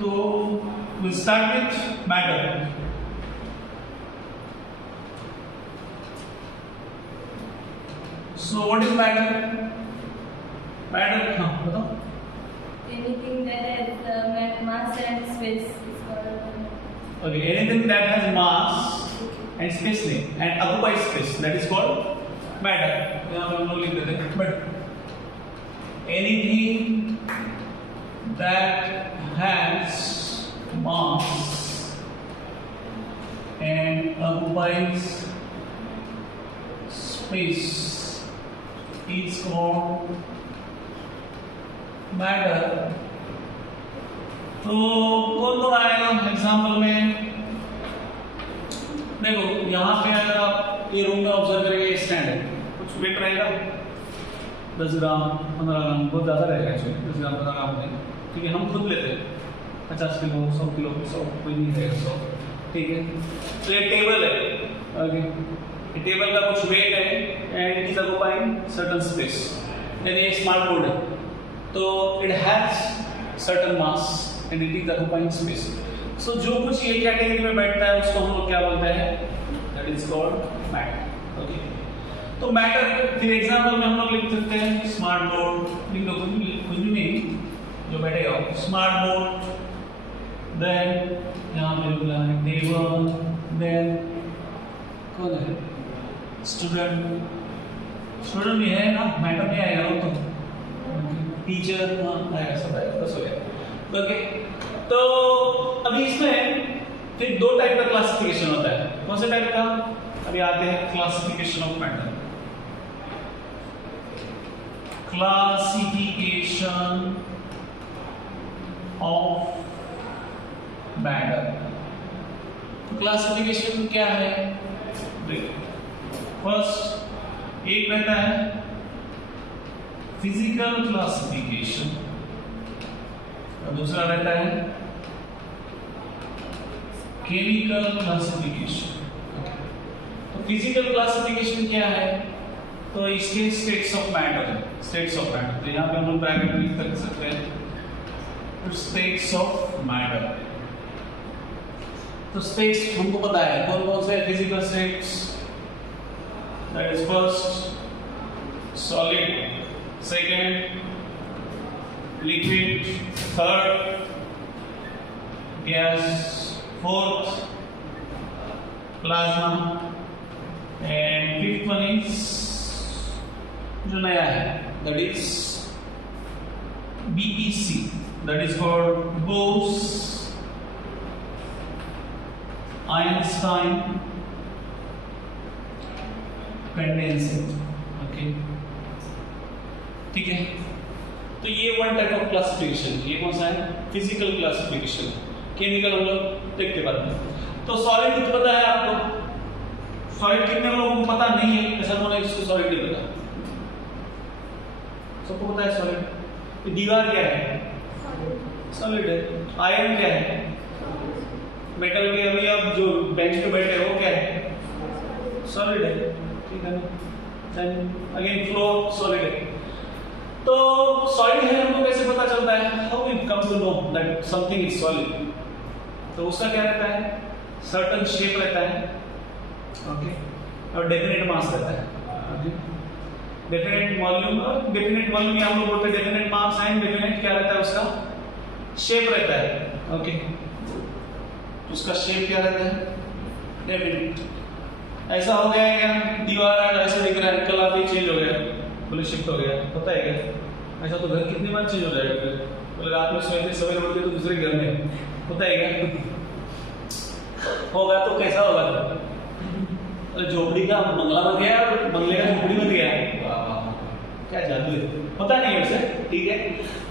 तो we'll start with matter. So what is matter? Matter, हाँ बताओ. Anything that has mass and space is called. Okay, anything that has mass and space नहीं, and occupies space, that is called matter. यहाँ पे हम लोग लिख देते हैं. But anything that has mass and occupies space is called matter. तो कौन आएगा एग्जाम्पल में? देखो यहाँ पे अगर आप ये रूम में ऑब्जर्व करेंगे, स्टैंड है, कुछ वेट रहेगा 10 ग्राम 15 ग्राम, बहुत ज़्यादा रहेगा एक्चुअली 10 ग्राम 15 ग्राम नहीं, ठीक है, हम खुद लेते हैं 50 किलो 100 किलो 100 कोई नहीं रहेगा 100, ठीक है. तो ये टेबल है, ओके, ये टेबल का कुछ वेट है and it is occupying certain space. यानी ये स्मार्ट बोर्ड है तो it has certain mass and it is occupying space. So जो कुछ ये कैटेगरी में बैठता है उसको हम लोग क्या बोलते हैं? That is called matter. Okay, तो मैटर फिर एग्जांपल में हम लोग लिख सकते हैं स्मार्ट बोर्ड, लिख दो कुछ भी नहीं जो बैठेगा स्मार्ट बोर्ड. देन यहाँ पे लिखना है टेबल, देन कौन है? स्टूडेंट. स्टूडेंट भी है ना, मैटर नहीं आएगा वो तो. टीचर आएगा, सब आएगा, बस हो गया. ओके, तो अभी इसमें फिर दो टाइप का क्लासिफिकेशन होता है. कौन से टाइप का? अभी आते हैं classification of matter. Classification of matter. Classification क्या है? फर्स्ट एक रहता है फिजिकल क्लासिफिकेशन और दूसरा रहता है केमिकल क्लासिफिकेशन. तो फिजिकल क्लासिफिकेशन क्या है? तो इसके स्टेट्स ऑफ मैटर है, स्टेट्स ऑफ मैटर. तो यहाँ पे हम लोग ब्रैकेट में लिख सकते हैं स्टेट्स ऑफ मैटर. तो स्टेट्स हमको पता है कौन कौन से physical states. That is first solid, second liquid, third gas, fourth plasma and fifth one is जो नया है that is BEC, that is called Bose Einstein condensate. Okay, ठीक है. तो ये वन टाइप ऑफ क्लासिफिकेशन. ये कौन सा है? Physical classification. केमिकल हम लोग देखते बाद में. तो सॉलिड कुछ पता है आपको? सॉलिड कितने लोगों को पता नहीं है? ऐसा कौन है जिसको सॉलिड नहीं पता? सबको पता है सॉलिड. दीवार क्या है? सॉलिड है. आयरन क्या है? मेटल के अभी आप जो बेंच पे बैठे हो क्या है? सॉलिड है, ठीक है ना. देन अगेन फ्लोर सॉलिड है. तो सॉलिड है हमको कैसे पता चलता है? How we come to know that something is solid? तो उसका क्या रहता है? सर्टेन शेप रहता है, ओके, और डेफिनेट मास रहता है. ओके, डेफिनेट वॉल्यूम और डेफिनेट वॉल्यूम या हम लोग बोलते हैं डेफिनेट मास एंड डेफिनेट क्या रहता है? उसका शेप रहता है. ओके, उसका शेप क्या रहता है? डेफिनेट. ऐसा हो गया क्या? दीवार आज ऐसे दिख रहा है, कल आप ही चेंज हो गया, बोले शिफ्ट हो गया, पता है क्या? ऐसा तो घर कितनी बार चेंज हो जाएगा. फिर बोले रात में सोए थे सवेरे उठ के तो दूसरे घर में, पता है क्या? होगा तो कैसा होगा? अरे झोपड़ी का बंगला बन गया और बंगले का झोपड़ी बन गया. क्या जादू है, पता नहीं वैसे, ठीक है.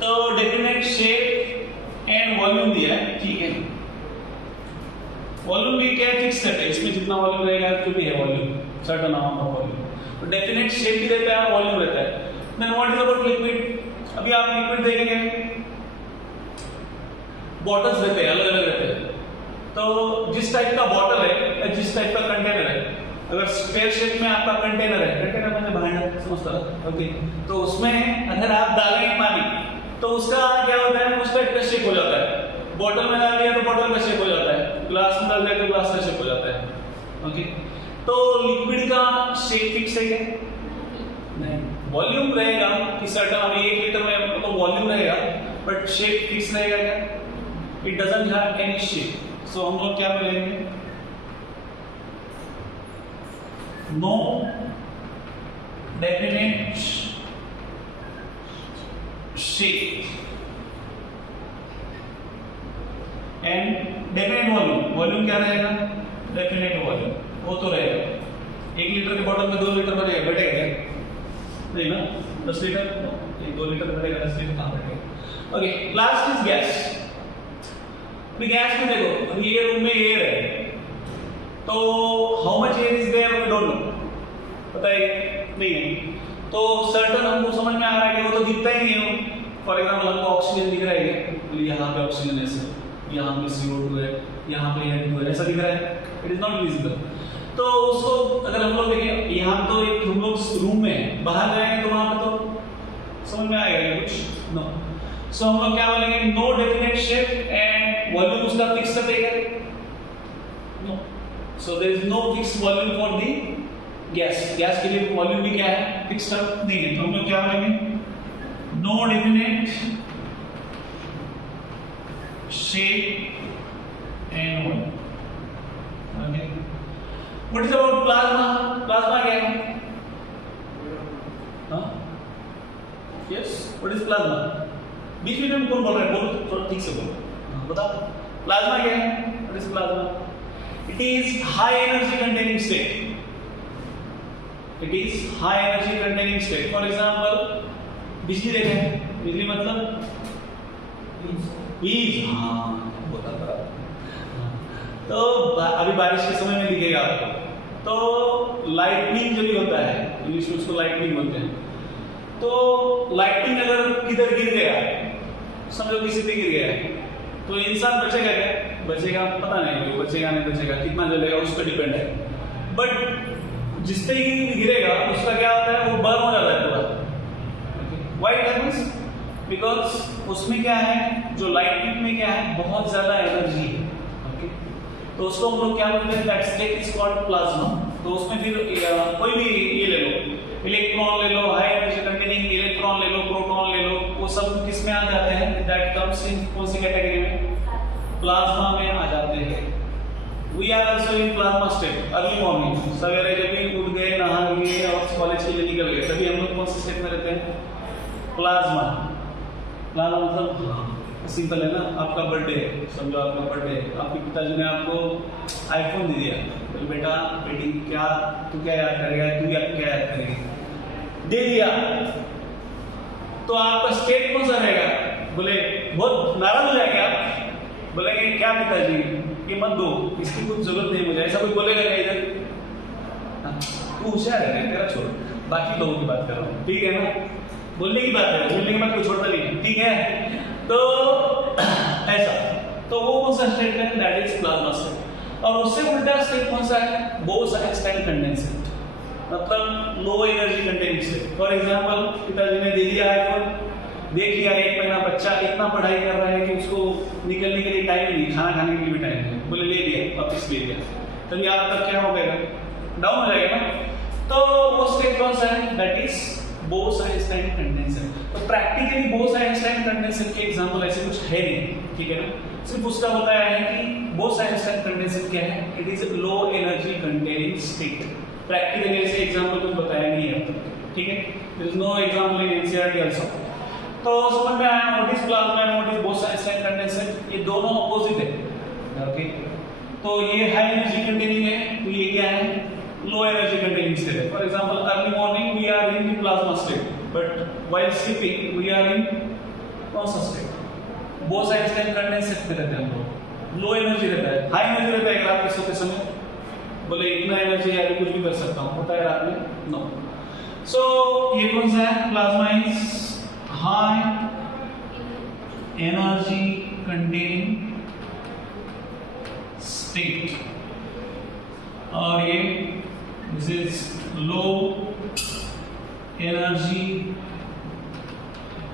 तो डेफिनेट शेप एंड वॉल्यूम दिया है, ठीक है. वॉल्यूम भी क्या फिक्स है, इसमें जितना वॉल्यूम रहेगा जो भी है volume, certain amount of volume. तो डेफिनेट शेप भी रहता है, वॉल्यूम रहता है. Then what is about liquid? अभी आप लिक्विड देखेंगे, बॉटल्स रहते हैं, अलग अलग रहते हैं. तो जिस टाइप का बॉटल है या जिस टाइप का कंटेनर है, अगर स्क्वायर शेप में आपका कंटेनर है, कंटेनर मैंने भांडा समझता है, ओके, तो उसमें अगर आप डालेंगे पानी तो उसका क्या होता है, उसका एक शेप हो जाता है। बॉटल में डाल दिया तो बॉटल का शेप हो जाता है, ग्लास में डाल दिया तो ग्लास का शेप हो जाता है। ओके, तो लिक्विड का शेप फिक्स है क्या? नहीं, वॉल्यूम रहेगा कि सर्टन, अभी 1 लीटर में तो वॉल्यूम रहेगा, बट शेप फिक्स रहेगा क्या? It doesn't have any shape. So हम लोग क्या बोलेंगे? No definite shape and definite volume. Volume क्या रहेगा? डेफिनेट वॉल्यूम, वो तो रहेगा। 1 लीटर के बॉटल में 2 लीटर बनेगा, बैठेगा क्या? नहीं ना। 10 लीटर, 2 लीटर बैठेगा, 10 लीटर कहाँ बैठेगा? Okay, last is gas. अभी गैस में देखो, अभी ये रूम में एयर है, तो how much air is there we don't know, पता है नहीं है। तो सर्टन हमको समझ में आ रहा है कि वो तो दिखता ही नहीं है। फॉर एग्जांपल हमको ऑक्सीजन दिख रहा है, यहाँ पे ऑक्सीजन ऐसे, यहाँ पे CO2 है, यहाँ पे N2 है, ऐसा दिख रहा है, इट इज नॉट विजिबल। तो उसको अगर हम लोग देखें, यहाँ तो एक हम लोग रूम में बाहर जाएंगे तो वहां पे तो समझ में आएगा कुछ? नो। सो हम लोग क्या बोलेंगे? No definite shape and volume उसका फिक्स रहेगा? No. So there is no fix volume for the gas. Gas के लिए वॉल्यूम भी क्या है? फिक्स्ड नहीं है। तो हम लोग क्या बोलेंगे? No definite shape and volume. Okay, what is about plasma? Plasma क्या है? हाँ, यस, व्हाट इज प्लाज्मा? बीच में कौन बोल रहा है? बोलो थोड़ा ठीक से बोलो, बताओ प्लाज्मा क्या है? What is plasma? It is high energy containing state. It is high energy containing state. For example बिजली देखें, बिजली मतलब बीज, हाँ होता था। तो अभी बारिश के समय में दिखेगा आपको, तो लाइटनिंग जो भी होता है, इंग्लिश में उसको लाइटनिंग बोलते हैं। तो लाइटनिंग अगर किधर गिर गया, समझो किसी पे गिर गया, तो इंसान बचेगा क्या? बचेगा पता नहीं, बचेगा नहीं बचेगा, कितना जलेगा उस पर डिपेंड है। बट जिस पे गिरेगा उसका क्या होता है? वो बर्न हो जाता है पूरा। Why it happens? बिकॉज उसमें क्या है, जो लाइटनिंग में क्या है, बहुत ज्यादा एनर्जी है। ओके, तो उसको हम लोग क्या बोलते हैं? That state is called plasma. तो उसमें फिर कोई भी ये ले लो, इलेक्ट्रॉन ले लो, हाई एनर्जी कंटेनिंग इलेक्ट्रॉन ले लो, प्रोटॉन ले लो, वो सब किस में आ जाते हैं? दैट कम्स इन कौन सी कैटेगरी में? प्लाज्मा में आ जाते हैं। We are also in plasma state. Early morning, सवेरे जब भी उठ गए, नहा लिए और कॉलेज के लिए निकल गए, तभी हम लोग कौन से स्टेट में रहते हैं? प्लाज्मा। प्लाज्मा मतलब सिंपल है ना, आपका बर्थडे है, समझो आपका बर्थडे है, आपके पिताजी ने आपको आईफोन दे दिया, तो बेटा बेटी क्या तू क्या याद करेगा, तू क्या याद करेगी, दे दिया, तो आपका स्टेट कौन सा रहेगा? बोले बहुत नाराज हो जाएंगे आप, बोलेंगे क्या पिताजी ये मत दो, इसकी कुछ जरूरत नहीं मुझे, ऐसा कोई बोलेगा नहीं इधर? तू होशियार है, तेरा छोड़, बाकी लोगों की बात कर रहा हूँ, ठीक है ना? बोलने की बात है, बोलने के बाद कोई छोड़ता नहीं, ठीक है? तो ऐसा, तो वो कौन सा स्टेट है? That is plasma state. और उससे उल्टा स्टेट कौन सा है? बोस-आइंस्टाइन कंडेंसेट, मतलब लो energy containing state. For example पिताजी ने दे दिया आईफोन, देख लिया 1 महीना बच्चा इतना पढ़ाई कर रहा है कि उसको निकलने के लिए टाइम नहीं, खाना खाने के लिए भी टाइम नहीं, बोले ले लिया, वापस ले लिया, तभी आप तक क्या हो गएगा? डाउन हो जाएगा ना। तो वो स्टेट कौन सा है? That is Bose Einstein condensate. तो प्रैक्टिकली बोस-आइंस्टाइन कंडेंसेट के एग्जांपल ऐसे कुछ है नहीं, ठीक है ना? सिर्फ उसका बताया है कि बोस-आइंस्टाइन कंडेंसेट क्या है? It is low energy containing state. Practically ऐसे एग्जांपल कुछ बताया नहीं है अब तक, ठीक है? There is no example in NCERT also. तो समझ में आया what is plasma and what is Bose Einstein condensate? ये दोनों अपोजिट है, ओके? तो ये हाई एनर्जी कंटेनिंग है, तो ये क्या है? लो एनर्जी कंटेनिंग स्टेट है। For example early morning we are in the plasma state, but while sleeping we are in कौन सा स्टेट? बोस-आइंस्टाइन कंडेंसेट में रहते हैं हम लोग। लो एनर्जी रहता है, हाई एनर्जी रहता है रात के सोते समय, बोले इतना एनर्जी है अभी कुछ भी कर सकता हूँ, होता है रात में? नो। सो ये कौन सा है? Plasma is high energy containing state, और ये this is low energy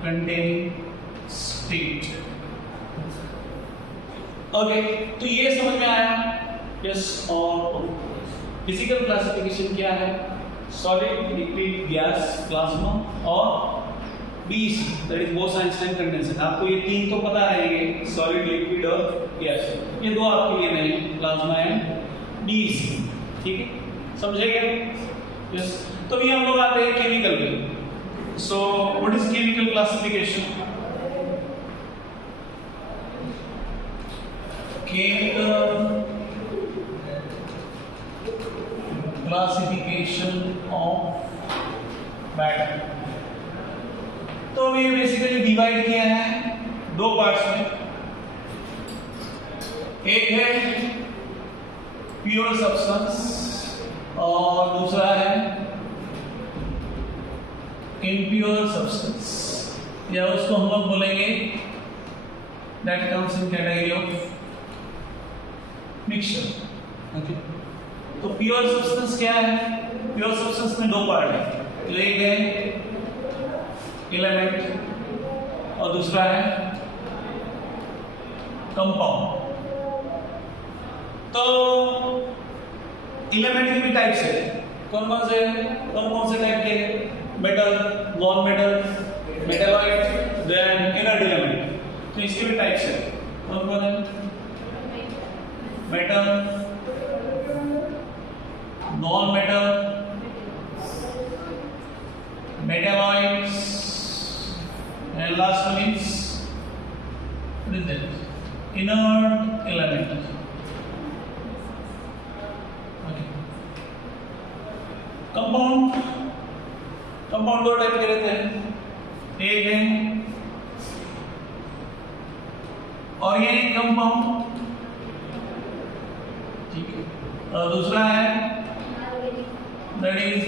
containing state. Okay, तो ये समझ में आया? यस। और फिजिकल क्लासिफिकेशन क्या है? सॉलिड, लिक्विड, गैस, प्लाज्मा और BEC, दैट इज बोस-आइंस्टाइन कंडेंसर। आपको ये तीन तो पता रहेंगे, सॉलिड, लिक्विड और गैस। ये दो आपके लिए नए, प्लाज्मा एंड BEC। ठीक है, समझे क्या? यस। तो ये हम लोग आते हैं केमिकल पे। So what is chemical classification? Chemical classification of matter. तो ये बेसिकली डिवाइड किया है दो पार्ट्स में। एक है प्योर सब्सटेंस और दूसरा है इम्प्योर सब्सटेंस, या उसको हम लोग बोलेंगे that comes in category of mixture. Okay, तो प्योर सब्सटेंस क्या है? प्योर सब्सटेंस में दो पार्ट है, एक है एलिमेंट और दूसरा है कंपाउंड। तो एलिमेंट के भी टाइप्स है। कौन कौन से टाइप के? Metal, non metal, metalloid, then inert element. तो इसके भी टाइप्स है। कौन कौन है? Metal, non metal, metalloids, and last one is what is that? Inert element. Okay. Compound दो टाइप के रहते हैं। एक है ऑर्गेनिक कंपाउंड, ठीक है, और दूसरा है that is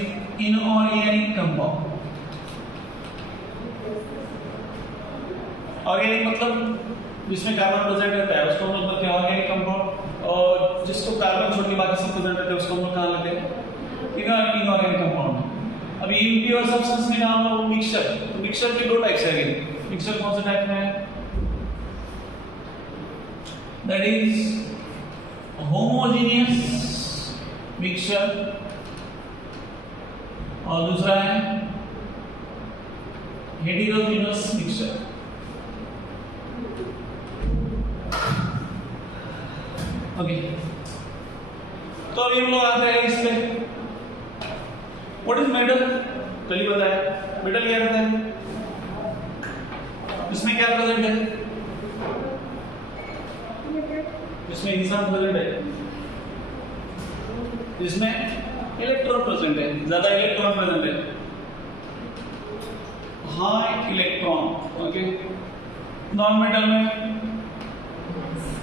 inorganic compound. Organic मतलब जिसमें कार्बन प्रेजेंट रहता है उसको हम लोग बोलते हैं ऑर्गेनिक कंपाउंड, और जिसको कार्बन छोड़ के बाकी सब प्रेजेंट रहते हैं उसको हम लोग कहाँ लेते हैं? Inorganic compound. अभी इम्प्योर सब्सटेंस में हम लोग मिक्सचर, तो मिक्सचर के दो टाइप्स है। मिक्सचर कौन से टाइप में है? दैट इज होमोजेनियस मिक्सचर और दूसरा है हेटेरोजेनस मिक्सचर। ओके, तो अभी हम लोग आते हैं इस पे। What is metal? कल ही बताया मेटल क्या रहता है, इसमें क्या प्रेजेंट है? इसमें इंसान प्रेजेंट है, इसमें इलेक्ट्रॉन प्रेजेंट है, ज्यादा इलेक्ट्रॉन प्रेजेंट है, high electron. Okay, non metal में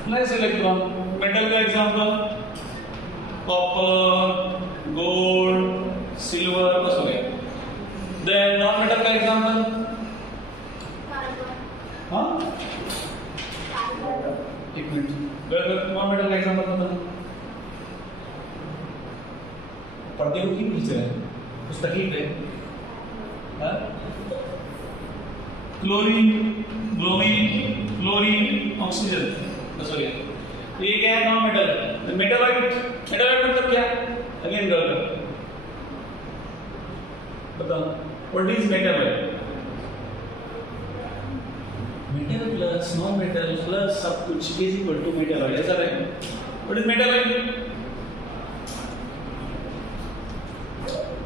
लेस इलेक्ट्रॉन। मेटल का एग्जांपल कॉपर, गोल्ड, सिल्वर, बस हो गया। देन नॉन मेटल का एग्जांपल, हाँ एक मिनट, नॉन मेटल का एग्जांपल बता दो। पढ़ते हो क्यों पीछे है? कुछ तकलीफ है? क्लोरीन, ब्रोमीन, क्लोरीन, ऑक्सीजन, बस हो गया। ये क्या है? Non metal. मेटालॉइड, मेटालॉइड मतलब क्या? अगेन गर्ल बताओ, what is metalloid? Metal plus non metal plus सब कुछ इज इक्वल टू मेटालॉइड, ऐसा है। What is metalloid?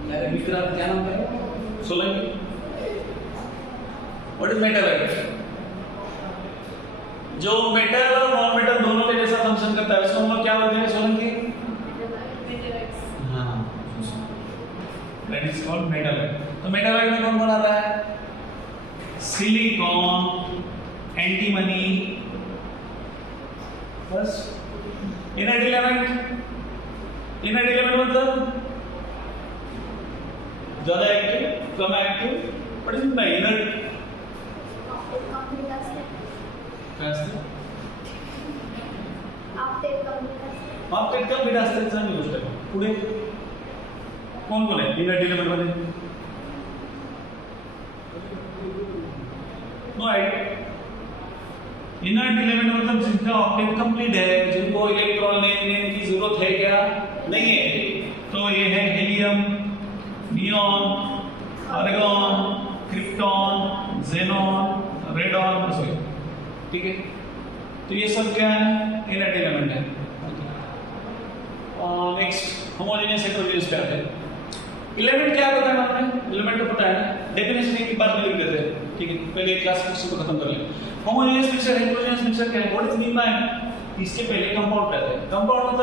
मेरे विक्रांत क्या नाम है? सोलंकी। What is metalloid? जो मेटल और नॉन मेटल दोनों के जैसा फंक्शन करता है उसको हम लोग क्या बोलते हैं? सोलंकी। हाँ, दैट इज कॉल्ड मेटालॉइड। तो मेटालॉइड में कौन बनाता है? सिलिकॉन, एंटीमनी, बस। इनर्ट एलिमेंट, इनर्ट एलिमेंट मतलब ज्यादा एक्टिव, कम एक्टिव, बट इज इनर्ट। आपटे कम बिना असते चांगली गोष्ट आहे। पुढे कोण कोण आहे इनर्ट एलिमेंट मध्ये? No idea. इनर्ट एलिमेंट मतलब जिनका ऑक्टेट कंप्लीट है, जिनको इलेक्ट्रॉन लेने की जरूरत है क्या, नहीं है। तो ये है helium, neon, argon, krypton, xenon, radon, sorry, ठीक है। तो ये सब क्या है, इनर्ट एलिमेंट है। नेक्स्ट होमोजेनियस हेटेरोजेनियस क्या है। एलिमेंट क्या होता है हमें, एलिमेंट तो पता है ना, डेफिनेशन एक बार लिख देते हैं, ठीक है। पहले क्लास फिक्स को खत्म कर लें। होमोजेनियस मिक्सचर, हेटेरोजेनियस मिक्सचर क्या है, व्हाट इज मीन बाय, इसके पहले कंपाउंड कहते हैं। कंपाउंड मतलब